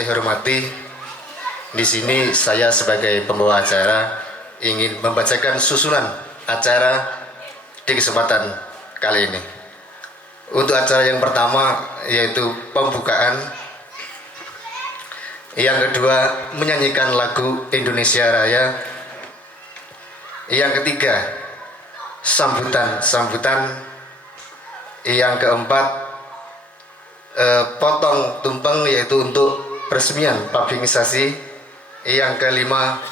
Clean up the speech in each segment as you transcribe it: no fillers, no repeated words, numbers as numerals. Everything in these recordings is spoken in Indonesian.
saya hormati, di sini saya sebagai pembawa acara ingin membacakan susunan acara di kesempatan kali ini. Untuk acara yang pertama yaitu pembukaan, yang kedua menyanyikan lagu Indonesia Raya, yang ketiga sambutan, yang keempat potong tumpeng yaitu untuk peresmian publikasi, yang kelima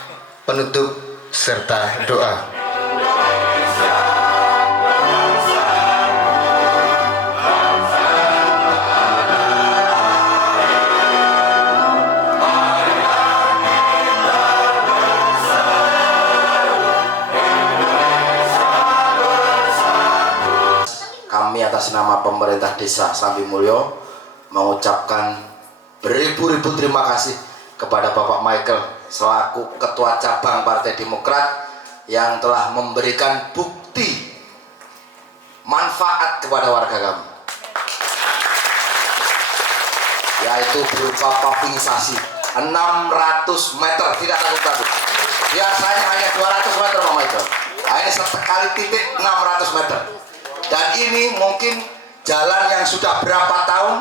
penutup serta doa. Kami atas nama pemerintah desa Sambi Mulyo mengucapkan beribu-ribu terima kasih kepada Bapak Michael selaku Ketua Cabang Partai Demokrat yang telah memberikan bukti manfaat kepada warga kami, yaitu berupa pavingisasi 600 meter, tidak takut-takut. Biasanya hanya 200 meter Pak Michael, ini sekali titik 600 meter. Dan ini mungkin jalan yang sudah berapa tahun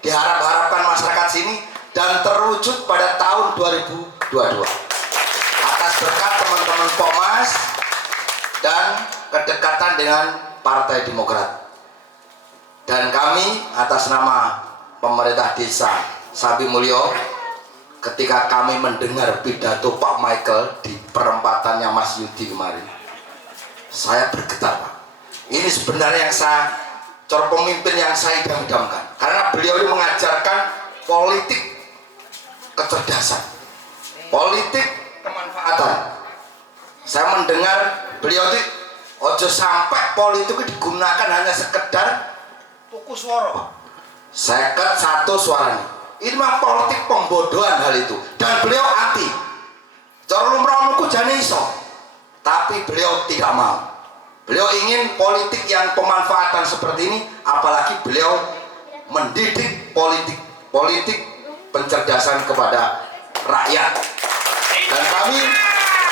diharap-harapkan masyarakat sini dan terwujud pada tahun 2022 atas berkat teman-teman Pomas dan kedekatan dengan Partai Demokrat. Dan kami atas nama pemerintah desa Sambi Mulyo, ketika kami mendengar pidato Pak Michael di perempatannya Mas Yudi kemarin, saya bergetar Pak. Ini sebenarnya yang pemimpin yang saya idam-idamkan, karena beliau ini mengajarkan politik kecerdasan, politik kemanfaatan. Saya mendengar beliau itu ojo sampai politik itu digunakan hanya sekedar tuku suara, seket satu suaranya. Ini memang politik pembodohan hal itu, dan beliau anti. Cara lumrah muku jane iso, tapi beliau tidak mau. Beliau ingin politik yang pemanfaatan seperti ini, apalagi beliau mendidik politik pencerdasan kepada rakyat. Dan kami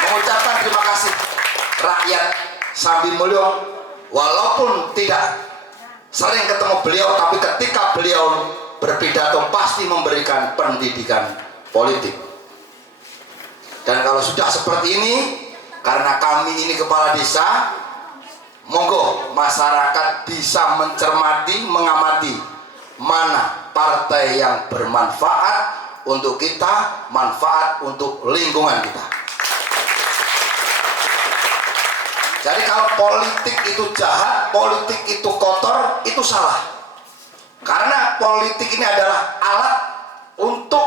mengucapkan terima kasih rakyat Sambi Mulyo, walaupun tidak sering ketemu beliau, tapi ketika beliau berpidato pasti memberikan pendidikan politik. Dan kalau sudah seperti ini, karena kami ini kepala desa, monggo masyarakat bisa mencermati, mengamati mana partai yang bermanfaat untuk kita, manfaat untuk lingkungan kita. Jadi kalau politik itu jahat, politik itu kotor, itu salah. Karena politik ini adalah alat untuk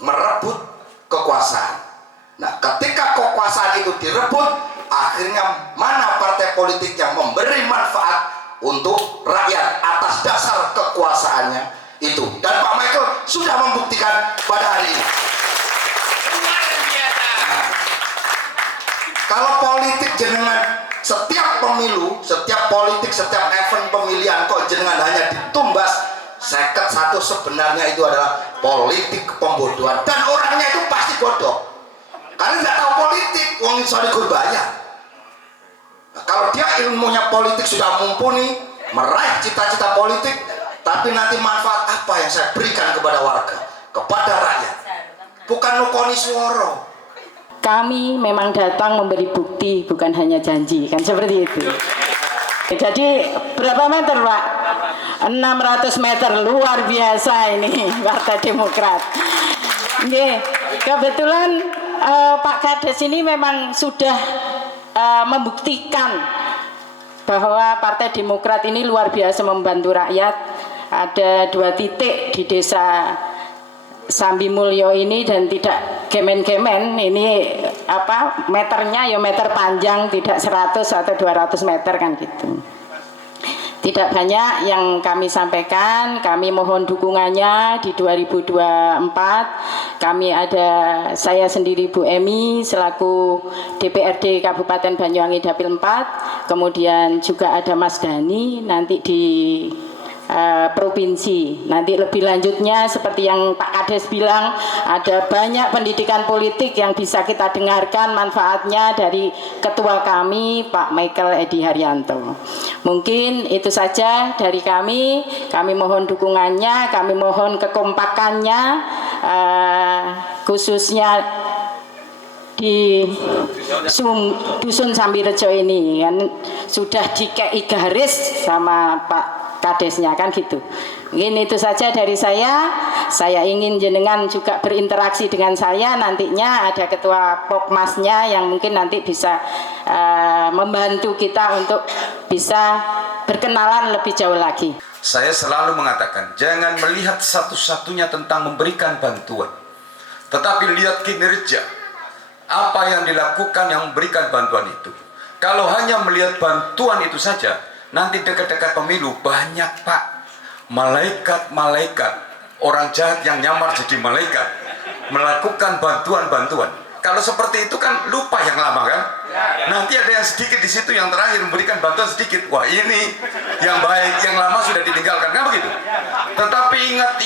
merebut kekuasaan. Nah, ketika kekuasaan itu direbut, akhirnya mana partai politik yang memberi manfaat untuk rakyat atas dasar kekuasaannya itu. Dan Pak Michael sudah membuktikan pada hari ini. Nah, kalau politik jenengan setiap pemilu, setiap politik, setiap event pemilihan kok jenengan hanya ditumbas seket satu, sebenarnya itu adalah politik pembodohan, dan orangnya itu pasti bodoh. Karena nggak tahu politik, wong iso dikurbanyak. Nah, kalau dia ilmunya politik sudah mumpuni, meraih cita-cita politik, tapi nanti manfaat apa yang saya berikan kepada warga, kepada rakyat? Bukan nukoni suara. Kami memang datang memberi bukti, bukan hanya janji, kan seperti itu. Jadi berapa meter Pak? 600 meter, luar biasa ini Partai Demokrat. Oke, kebetulan Pak Kades ini memang sudah membuktikan bahwa Partai Demokrat ini luar biasa membantu rakyat. Ada 2 titik di desa Sambi Mulyo ini, dan tidak gemen-gemen, ini apa meternya ya meter panjang, tidak 100 atau 200 meter kan gitu. Tidak banyak yang kami sampaikan, kami mohon dukungannya di 2024. Kami ada saya sendiri Bu Emi selaku DPRD Kabupaten Banyuwangi Dapil 4, kemudian juga ada Mas Dani nanti di provinsi. Nanti lebih lanjutnya seperti yang Pak Kades bilang, ada banyak pendidikan politik yang bisa kita dengarkan manfaatnya dari ketua kami Pak Michael Edi Haryanto. Mungkin itu saja dari kami mohon dukungannya, kami mohon kekompakannya, khususnya di Dusun Sambirejo ini kan sudah dikei garis sama Pak Kadesnya kan gitu. Mungkin itu saja dari saya. Saya ingin jenengan juga berinteraksi dengan saya, nantinya ada ketua Pokmasnya yang mungkin nanti bisa membantu kita untuk bisa berkenalan lebih jauh lagi. Saya selalu mengatakan, jangan melihat satu-satunya tentang memberikan bantuan, tetapi lihat kinerja. Apa yang dilakukan yang memberikan bantuan itu. Kalau hanya melihat bantuan itu saja, nanti dekat-dekat pemilu banyak Pak malaikat orang jahat yang nyamar jadi malaikat melakukan bantuan-bantuan. Kalau seperti itu kan lupa yang lama kan. Nanti ada yang sedikit di situ yang terakhir memberikan bantuan sedikit. Wah ini yang baik, yang lama sudah ditinggalkan kan begitu. Tetapi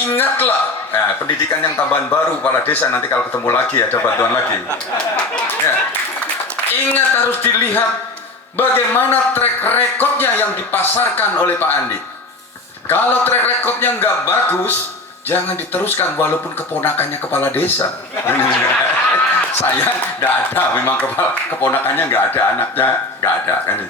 ingatlah, nah, pendidikan yang tambahan baru kepala desa nanti kalau ketemu lagi ada bantuan lagi. Ya. Ingat harus dilihat bagaimana track recordnya yang dipasarkan oleh Pak Andi. Kalau track recordnya nggak bagus, jangan diteruskan walaupun keponakannya kepala desa. Saya nggak ada, memang keponakannya nggak ada, anaknya nggak ada kan.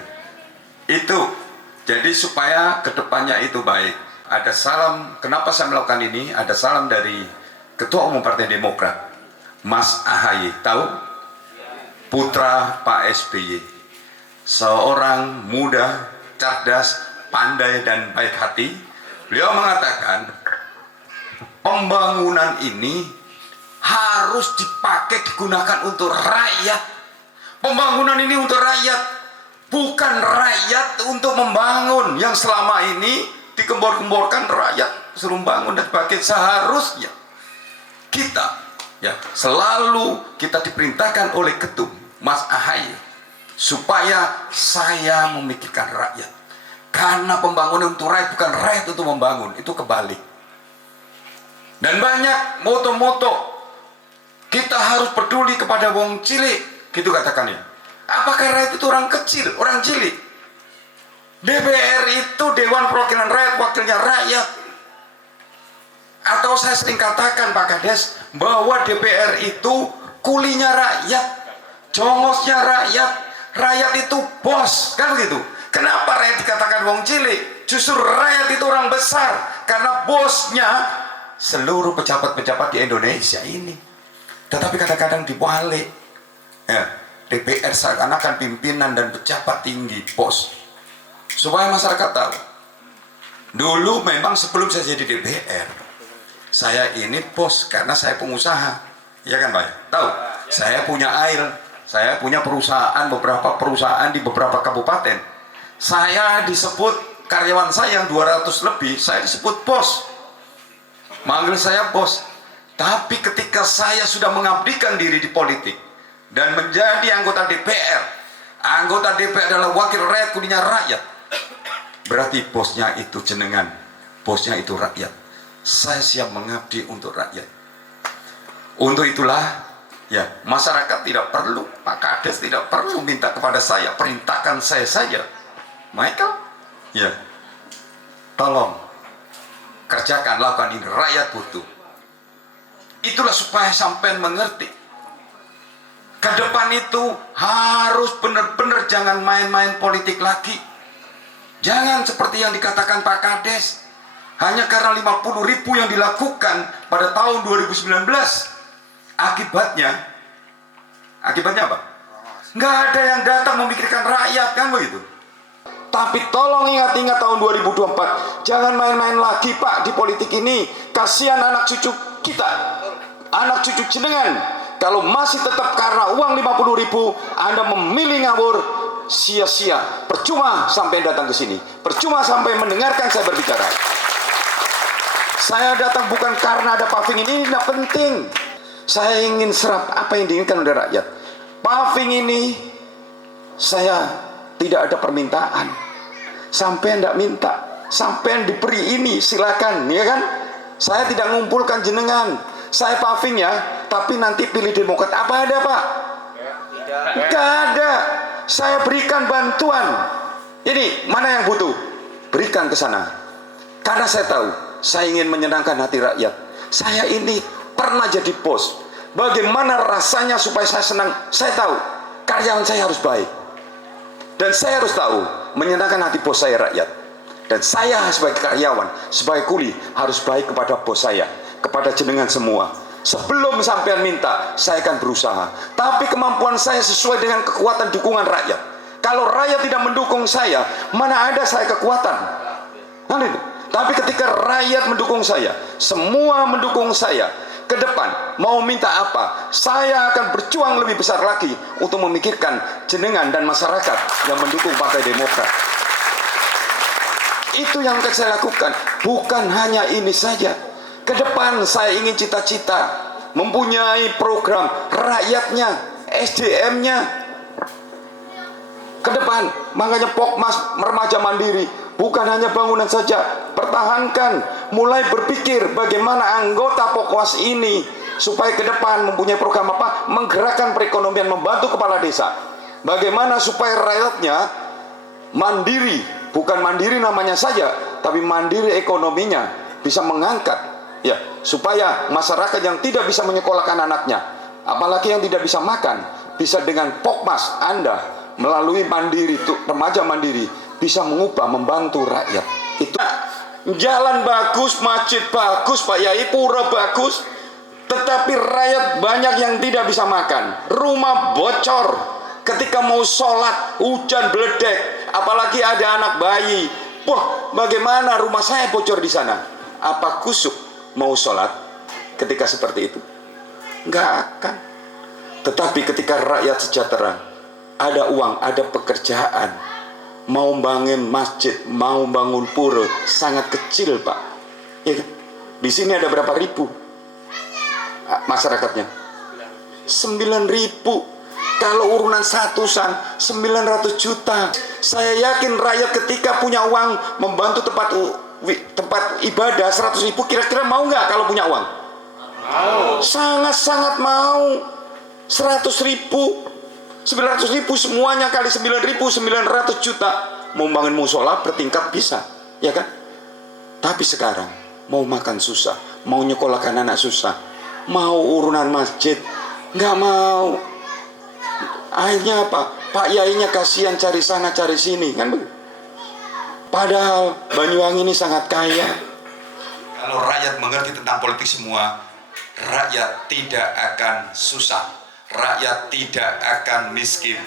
Itu jadi supaya kedepannya itu baik. Ada salam, kenapa saya melakukan ini? Ada salam dari Ketua Umum Partai Demokrat, Mas AHY, tahu? Putra Pak SBY, seorang muda, cerdas, pandai dan baik hati. Beliau mengatakan pembangunan ini harus dipakai, digunakan untuk rakyat. Pembangunan ini untuk rakyat, bukan rakyat untuk membangun. Yang selama ini digembor-gemborkan rakyat suruh bangun dan sebagainya. Seharusnya kita ya selalu kita diperintahkan oleh ketum Mas AHY supaya saya memikirkan rakyat. Karena pembangunan untuk rakyat bukan rakyat untuk membangun, itu kebalik. Dan banyak moto-moto kita harus peduli kepada wong cilik, gitu katakannya. Apakah rakyat itu orang kecil, orang cilik? DPR itu Dewan Perwakilan Rakyat, wakilnya rakyat. Atau saya sering katakan Pak Kades bahwa DPR itu kulinya rakyat, jongosnya rakyat. Rakyat itu bos, kan begitu? Kenapa rakyat dikatakan wong cilik? Justru rakyat itu orang besar, karena bosnya seluruh pejabat-pejabat di Indonesia ini. Tetapi kadang-kadang dibalik ya, DPR seakan-akan pimpinan dan pejabat tinggi, bos. Supaya masyarakat tahu, dulu memang sebelum saya jadi DPR, saya ini bos karena saya pengusaha, ya kan Pak? Tahu, saya punya air, saya punya perusahaan, beberapa perusahaan di beberapa kabupaten. Saya disebut, karyawan saya yang 200 lebih, saya disebut bos. Manggil saya bos. Tapi ketika saya sudah mengabdikan diri di politik dan menjadi anggota DPR adalah wakil rakyat, kulinya rakyat, berarti bosnya itu jenengan, bosnya itu rakyat. Saya siap mengabdi untuk rakyat. Untuk itulah ya, masyarakat tidak perlu, Pak Kades tidak perlu minta kepada saya, perintahkan saya saja. Michael, ya, tolong kerjakan, lakukan ini, rakyat butuh. Itulah supaya sampai mengerti. Ke depan itu harus benar-benar jangan main-main politik lagi. Jangan seperti yang dikatakan Pak Kades, hanya karena 50.000 yang dilakukan pada tahun 2019. Akibatnya apa? Nggak ada yang datang memikirkan rakyat, kan begitu? Tapi tolong ingat-ingat tahun 2024, jangan main-main lagi Pak di politik ini. Kasihan anak cucu kita, anak cucu jenengan. Kalau masih tetap karena uang 50.000 Anda memilih ngawur, sia-sia, percuma sampai datang ke sini, percuma sampai mendengarkan saya berbicara. Saya datang bukan karena ada paving ini tidak penting. Saya ingin serap apa yang diinginkan oleh rakyat. Paving ini saya tidak ada permintaan. Sampai tidak minta. sampean diberi ini, silakan, ya kan? Saya tidak ngumpulkan jenengan, saya paving ya, tapi nanti pilih Demokrat. Apa ada, Pak? Tidak ada. Saya berikan bantuan. Ini mana yang butuh, berikan ke sana. Karena saya tahu saya ingin menyenangkan hati rakyat. Saya ini pernah jadi bos. Bagaimana rasanya supaya saya senang? Saya tahu karyawan saya harus baik, dan saya harus tahu menyenangkan hati bos saya rakyat. Dan saya sebagai karyawan, sebagai kuli harus baik kepada bos saya, kepada jenengan semua. Sebelum sampean minta, saya akan berusaha. Tapi kemampuan saya sesuai dengan kekuatan dukungan rakyat. Kalau rakyat tidak mendukung saya, mana ada saya kekuatan? Tapi ketika rakyat mendukung saya, semua mendukung saya, ke depan mau minta apa, saya akan berjuang lebih besar lagi untuk memikirkan jenengan dan masyarakat yang mendukung Partai Demokrat. Itu yang akan saya lakukan. Bukan hanya ini saja. Ke depan saya ingin cita-cita mempunyai program rakyatnya, SDM-nya. Ke depan, makanya Pokmas remaja mandiri bukan hanya bangunan saja, pertahankan, mulai berpikir bagaimana anggota Pokmas ini supaya ke depan mempunyai program apa, menggerakkan perekonomian, membantu kepala desa. Bagaimana supaya rakyatnya mandiri, bukan mandiri namanya saja, tapi mandiri ekonominya, bisa mengangkat, ya, supaya masyarakat yang tidak bisa menyekolahkan anaknya, apalagi yang tidak bisa makan, bisa dengan Pokmas Anda melalui mandiri, remaja mandiri, bisa mengubah, membantu rakyat. Itu jalan bagus, masjid bagus, Pak Yai, pura bagus, tetapi rakyat banyak yang tidak bisa makan. Rumah bocor, ketika mau sholat hujan beledek, apalagi ada anak bayi. Wah, bagaimana rumah saya bocor di sana? Apa kusuk mau sholat ketika seperti itu? Nggak akan. Tetapi ketika rakyat sejahtera, ada uang, ada pekerjaan, mau bangun masjid, mau bangun pura, sangat kecil, Pak. Ya, di sini ada berapa ribu masyarakatnya? 9.000. Kalau urunan satusan 900 juta. Saya yakin rakyat ketika punya uang membantu tempat ibadah 100.000, kira-kira mau nggak kalau punya uang? Mau. Sangat-sangat mau. 100.000, 900.000, semuanya kali 9.900 juta. Mau bangun musola bertingkat bisa, ya kan? Tapi sekarang mau makan susah, mau nyekolahkan anak susah, mau urunan masjid nggak mau. Akhirnya apa? Pak Yainya kasihan, cari sana cari sini, kan begitu. Padahal Banyuwangi ini sangat kaya. Kalau rakyat mengerti tentang politik semua, rakyat tidak akan susah, rakyat tidak akan miskin.